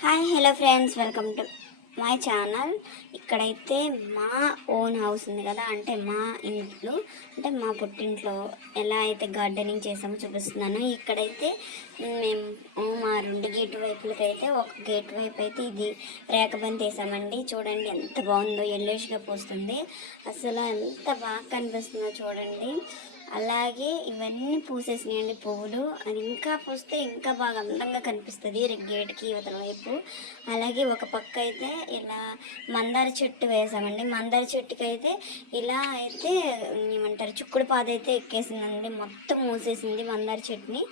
Hi hello friends, welcome to my channel. ఇక్కడైతే మా own house ఉంది కదా, అంటే మా ఇంట్లో, అంటే మా పుట్టింట్లో ఎలా అయితే గార్డెనింగ్ చేసామో చూపిస్తున్నాను. ఇక్కడైతే మేము మా రెండు గేట్ వైపులకైతే ఒక గేట్ వైపు అయితే ఇది రేఖబంతి వేసామండి. చూడండి ఎంత బాగుందో, ఎల్లోష్గా పోస్తుంది. అసలు ఎంత బాగా కనిపిస్తుందో చూడండి. అలాగే ఇవన్నీ పూసేసినాయండి పువ్వులు. అది ఇంకా పూస్తే ఇంకా బాగా అందంగా కనిపిస్తుంది గేట్కి యువతల వైపు. అలాగే ఒక పక్క అయితే ఇలా మందార చెట్టు వేసామండి. మందార చెట్టుకి అయితే ఇలా అయితే ఏమంటారు, చుక్కుడు పాద అయితే ఎక్కేసిందండి, మొత్తం మూసేసింది మందార చెట్టుని.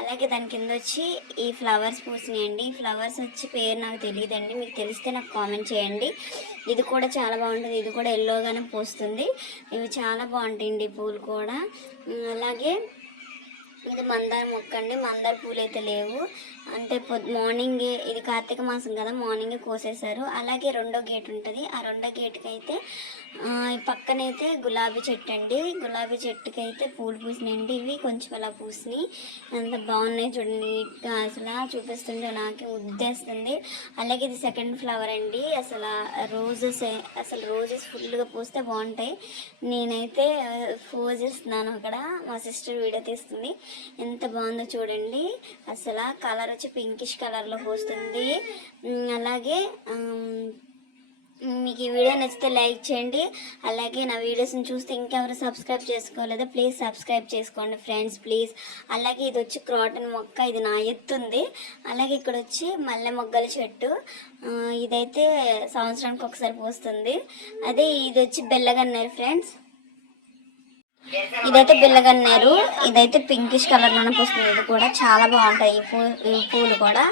అలాగే దాని కింద వచ్చి ఈ ఫ్లవర్స్ పూసినాయండి. ఈ ఫ్లవర్స్ వచ్చి పేరు నాకు తెలియదండి, మీకు తెలిస్తే నాకు కామెంట్ చేయండి. ఇది కూడా చాలా బాగుంటుంది, ఇది కూడా ఎల్లోగానే పూస్తుంది. ఇవి చాలా బాగుంటాయండి పూలు కూడా. అలాగే ఇది మందార మొక్క అండి. మందార పూలు అయితే లేవు, అంటే మార్నింగే, ఇది కార్తీక మాసం కదా, మార్నింగే కోసేశారు. అలాగే రెండో గేట్ ఉంటుంది, ఆ రెండో గేటుకి అయితే ఈ పక్కనైతే గులాబీ చెట్టు అండి. గులాబీ చెట్టుకి అయితే పూలు పూసినాయండి. ఇవి కొంచెం అలా పూసినాయి, అంత బాగున్నాయి చూడండి, నీట్గా. అసలు చూపిస్తుంటే నాకే ఉద్దేస్తుంది. అలాగే ఇది సెకండ్ ఫ్లవర్ అండి. అసలు రోజెస్ ఫుల్గా పూస్తే బాగుంటాయి. నేనైతే పోజ్ చేస్తున్నాను అక్కడ, మా సిస్టర్ వీడియో తీస్తుంది. ఎంత బాగుందో చూడండి. అసలు కలర్ వచ్చి పింకిష్ కలర్లో పోస్తుంది. అలాగే మీకు ఈ వీడియో నచ్చితే లైక్ చేయండి. అలాగే నా వీడియోస్ని చూస్తే ఇంకెవరు సబ్స్క్రైబ్ చేసుకోలేదో ప్లీజ్ సబ్స్క్రైబ్ చేసుకోండి ఫ్రెండ్స్, ప్లీజ్. అలాగే ఇది వచ్చి క్రాటన్ మొక్క, ఇది నా ఎత్తుంది. అలాగే ఇక్కడ వచ్చి మల్లె మొగ్గల చెట్టు, ఇదైతే సంవత్సరానికి ఒకసారి పోస్తుంది. అదే ఇది వచ్చి బెల్లగన్నేరు ఫ్రెండ్స్. ఇదైతే బిల్లగన్నేరు, ఇదైతే పింకిష్ కలర్లోనే పూస్తుంది. ఇది కూడా చాలా బాగుంటాయి ఈ పూలు కూడా.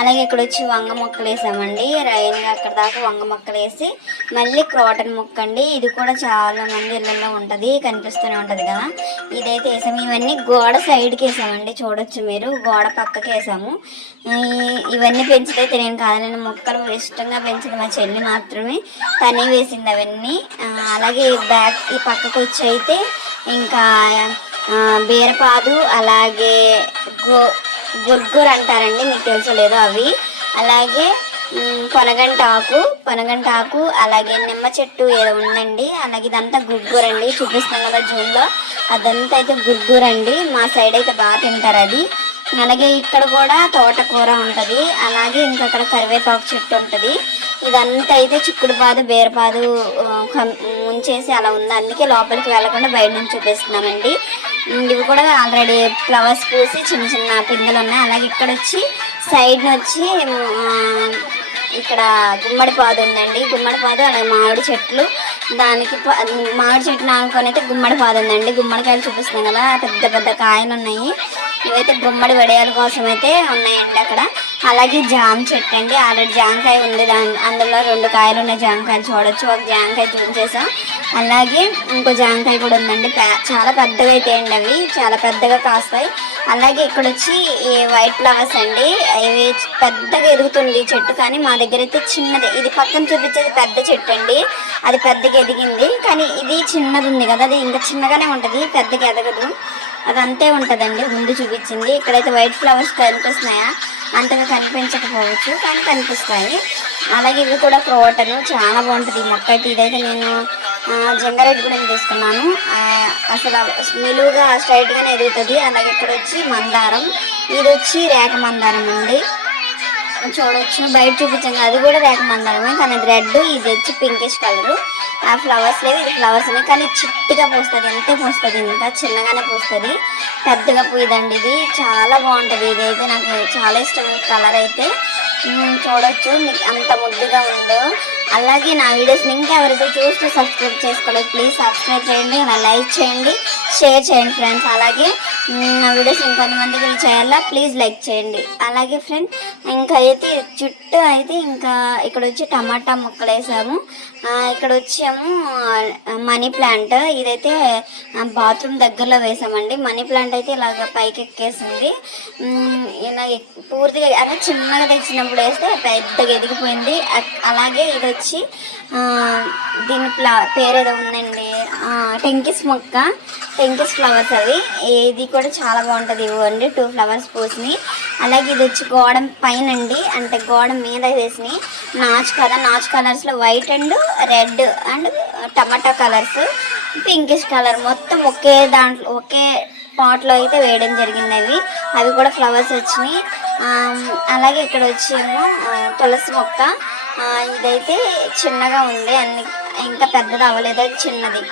అలాగే ఇక్కడ వచ్చి వంగ మొక్కలు వేసామండి. రైన్గా అక్కడ దాకా వంగ మొక్కలు వేసి మళ్ళీ క్రాటన్ మొక్క అండి. ఇది కూడా చాలా మంది ఇళ్ళల్లో ఉంటుంది, కనిపిస్తూనే ఉంటుంది కదా. ఇదైతే వేసాము. ఇవన్నీ గోడ సైడ్కి వేసామండి, చూడొచ్చు మీరు, గోడ పక్కకి వేసాము. ఇవన్నీ పెంచితే నేను కాదని, మొక్కలు ఇష్టంగా పెంచింది మా చెల్లి మాత్రమే, తనే వేసింది అవన్నీ. అలాగే ఈ పక్కకు వచ్చి అయితే ఇంకా బీరపాదు, అలాగే గుర్గురు అంటారండి, మీకు తెలుసలేదో అవి. అలాగే పనగంటాకు, అలాగే నిమ్మ చెట్టు ఏదో ఉందండి. అలాగే ఇదంతా గుర్గురండి, చూపిస్తాం కదా జూన్లో, అదంతా అయితే గుర్గురండి. మా సైడ్ అయితే బాగా తింటారు అది. అలాగే ఇక్కడ కూడా తోటకూర ఉంటుంది. అలాగే ఇంకా అక్కడ కరివేపాకు చెట్టు ఉంటుంది. ఇదంతా అయితే చిక్కుడు పాదు, బీరపాదు ముంచేసి అలా ఉంది, అందుకే లోపలికి వెళ్ళకుండా బయట నుంచి చూపిస్తున్నామండి. ఇవి కూడా ఆల్రెడీ ఫ్లవర్స్ పూసి చిన్న చిన్న పిందెలు ఉన్నాయి. అలాగే ఇక్కడ వచ్చి సైడ్ వచ్చి ఇక్కడ గుమ్మడి పాదు ఉందండి, గుమ్మడి పాదు. అలాగే మామిడి చెట్లు, దానికి మామిడి చెట్టు నానుకొని అయితే గుమ్మడి పాదు ఉందండి. గుమ్మడికాయలు చూపిస్తున్నాం కదా, పెద్ద పెద్ద కాయలు ఉన్నాయి. ఇవైతే గుమ్మడి వడియాల కోసం అయితే ఉన్నాయండి అక్కడ. అలాగే జామ చెట్టు అండి, ఆల్రెడీ జామకాయ ఉంది, అందులో 2 కాయలు ఉన్నాయి జామకాయలు, చూడొచ్చు. ఒక జామకాయ చూపించేసాం. అలాగే ఇంకో జామకాయ కూడా ఉందండి, చాలా పెద్దగా అయితే అండి, అవి చాలా పెద్దగా కాస్తాయి. అలాగే ఇక్కడ వచ్చి వైట్ ఫ్లవర్స్ అండి, ఇవి పెద్దగా ఎదుగుతుంది చెట్టు, కానీ మా దగ్గర అయితే చిన్నది. ఇది పక్కన చూపించేది పెద్ద చెట్టు అండి, అది పెద్దగా ఎదిగింది. కానీ ఇది చిన్నది ఉంది కదా, అది ఇంకా చిన్నగానే ఉంటుంది, పెద్దగా ఎదగదు, అది అంతే ఉంటుందండి. ముందు చూపించింది. ఇక్కడైతే వైట్ ఫ్లవర్స్ కనిపిస్తున్నాయా, అంతగా కనిపించకపోవచ్చు కానీ కనిపిస్తాయి. అలాగే ఇవి కూడా క్రోటను, చాలా బాగుంటుంది ఈ మొక్క అయితే. ఇదైతే నేను జంగారెడ్డి కూడా తీసుకున్నాను, అసలు నిలువుగా స్ట్రైట్గానే ఎదుగుతుంది. అలాగే ఇక్కడ వచ్చి మందారం, ఇది వచ్చి రేఖ మందారం అండి, చూడొచ్చు. బయట చూపించాను, అది కూడా రేఖ మందారమే, కానీ అది రెడ్, ఇది వచ్చి పింకిష్ కలరు. ఆ ఫ్లవర్స్ లేవు, ఇది ఫ్లవర్స్ ఉన్నాయి, కానీ చిట్టిగా పూస్తుంది, అంతే పూస్తుంది, ఇంకా చిన్నగానే పూస్తుంది, పెద్దగా పూయదండి. ఇది చాలా బాగుంటుంది, ఇదైతే నాకు చాలా ఇష్టం కలర్ అయితే. చూడొచ్చు మీకు అంత ముద్దుగా ఉందో. అలాగే నా వీడియోస్ని ఇంకా ఎవరైతే చూస్తూ సబ్స్క్రైబ్ చేసుకోలేదు ప్లీజ్ సబ్స్క్రైబ్ చేయండి, నా లైక్ చేయండి, షేర్ చేయండి ఫ్రెండ్స్. అలాగే నా వీడియోస్ ఇంకొంతమందికి చేయాలా, ప్లీజ్ లైక్ చేయండి. అలాగే ఫ్రెండ్ ఇంకా అయితే చుట్టూ అయితే ఇంకా ఇక్కడ వచ్చి టమాటా మొక్కలు వేసాము. ఇక్కడ వచ్చాము మనీ ప్లాంట్, ఇదైతే బాత్రూమ్ దగ్గరలో వేసామండి. మనీ ప్లాంట్ అయితే ఇలాగ పైకి ఎక్కేసింది, ఇలా పూర్తిగా అదే చిన్నగా తెచ్చినప్పుడు వేస్తే పెద్దగా ఎదిగిపోయింది. అలాగే ఇది వచ్చి దీని పేరు ఏదో ఉందండి, టెంకిస్ మొక్క, టెంకిస్ ఫ్లవర్స్ అవి. ఇది కూడా చాలా బాగుంటుంది. ఇవ్వండి 2 ఫ్లవర్స్ పూసినాయి. అలాగే ఇది వచ్చి గోడ పైన అండి, అంటే గోడ మీద వేసినాయి నాచు కదా. నాచు కలర్స్లో white and red and tomato colours, pinkish colour మొత్తం ఒకే దాంట్లో ఒకే పాట్లో అయితే వేయడం జరిగింది. అవి కూడా ఫ్లవర్స్ వచ్చినాయి. అలాగే ఇక్కడ వచ్చేమో తులసి మొక్క. ఇదైతే చిన్నగా ఉంది, ఇంకా పెద్దది అవ్వలేదు, అది చిన్నది.